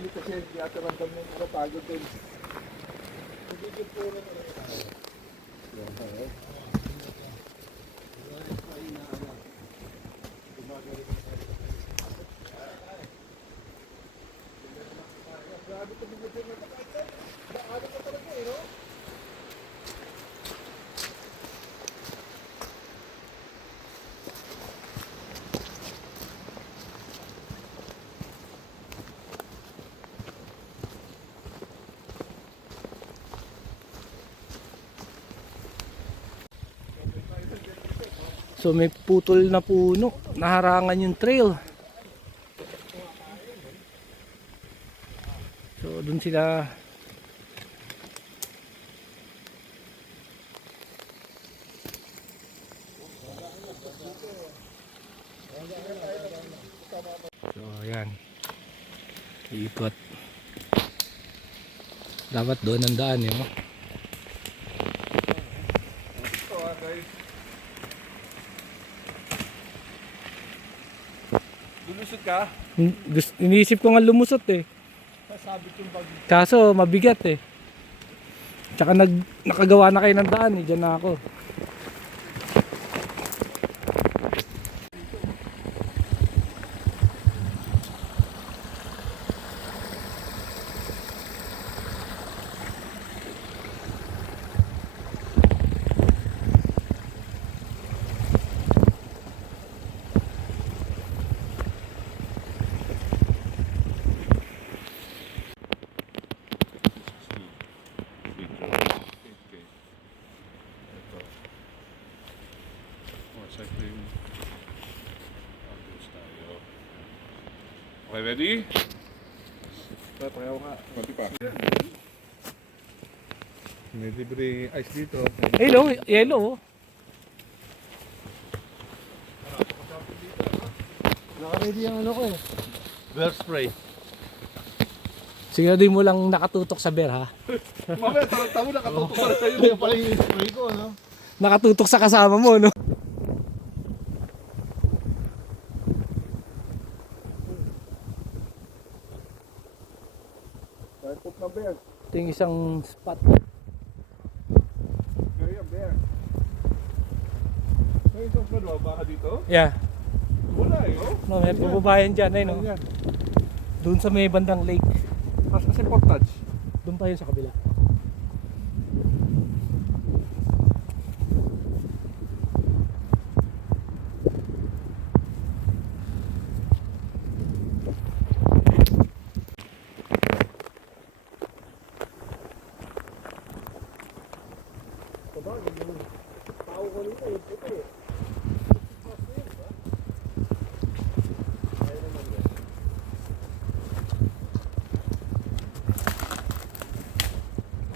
marami kasi hindi ata random ng mga pagod din. Hindi din po na talaga. Grabe ito mga din na nakakita. Nakakita ka talaga eh, no? So may putol na puno, naharangan yung trail. So dun sila. So ayan, iikot. Dapat doon ang daan eh, no? Lulusot ka? Iniisip ko nga lumusot eh. Sasabit yung bag. Kaso mabigat eh. Tsaka nakagawa na kayo ng daan eh. Diyan na ako. Okay, ready? Tatayaw nga. Pati pa. May libre ice dito. Hello, yellow. Naka-ready yung ano ko eh. Bear spray. Siguraduhin mo lang nakatutok sa bear ha. Mamaya, taranta mo nakatutok para sa'yo. Kaya pala yung spray ko, ano? Nakatutok sa kasama mo, no? Tarantok na bear. Ito yung isang spot. Kaya bear. May isang ano, baka dito? Yeah. Wala eh, oh. No, may pupubayan dyan eh, no? Yan. Doon sa may bandang lake. Mas kasi portage. Doon pa yun sa kabila.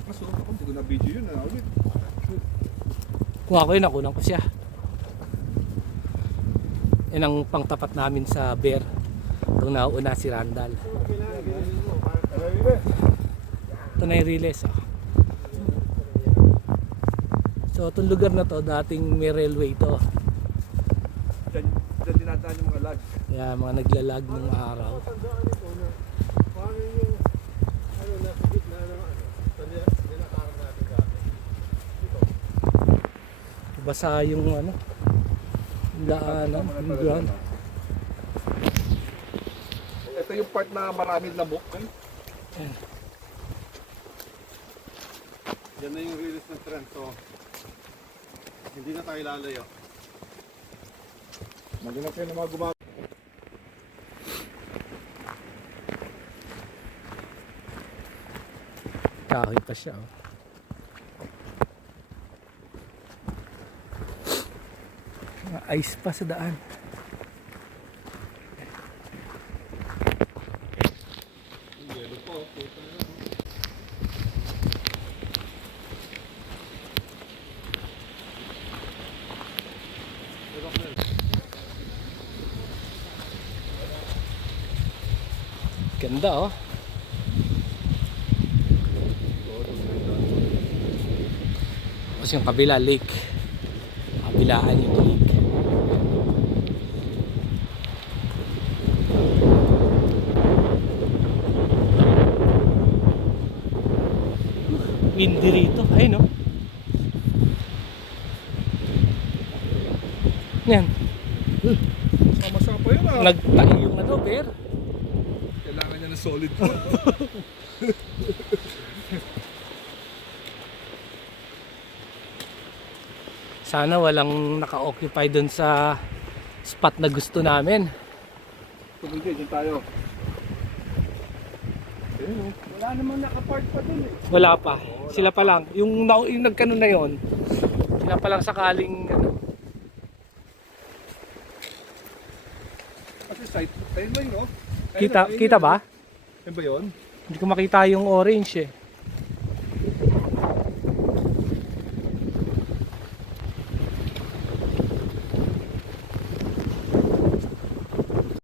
Kaso ako, hindi ko na video yun na ulit. Kung ako yun, nakunan ko siya. Yan ang pangtapat namin sa bear. Itong nauuna si Randall. Ito na yung release. Oh. So itong lugar na to, dating may railway to. Diyan dinadaan yung mga lag. Kaya mga naglalag ng araw. Paano yung ano nasa gitna ng ano? Dinakaran natin dati. Basa yung ano, daanan, yung ground. Ito yung part na maraming lamok. Eh? Yan na yung release ng trend. So, hindi na tayo lalayo. Maganda kayo na mga gumagawa. Kahoy pa siya. Oh. Mga ice pa sa daan. Ganda oh. Tapos yung kabila lake. Kabilaan yung lake. Tindi rito. Ay no. Yan. Sama-sama pa yun ah. Nagtahi yung ano, bear. Kailangan niya ng solid food. Sana walang naka-occupy dun sa spot na gusto namin. Tubig dyan tayo. Ayun oh. Wala namang nakapark pa dun eh. Wala pa. Sila pa lang. Yung nagkano na yon. Sila pa lang sakaling ano. Kasi site, ayun ba yun oh? Kita ba? Ayun ba yun? Hindi ko makita yung orange eh.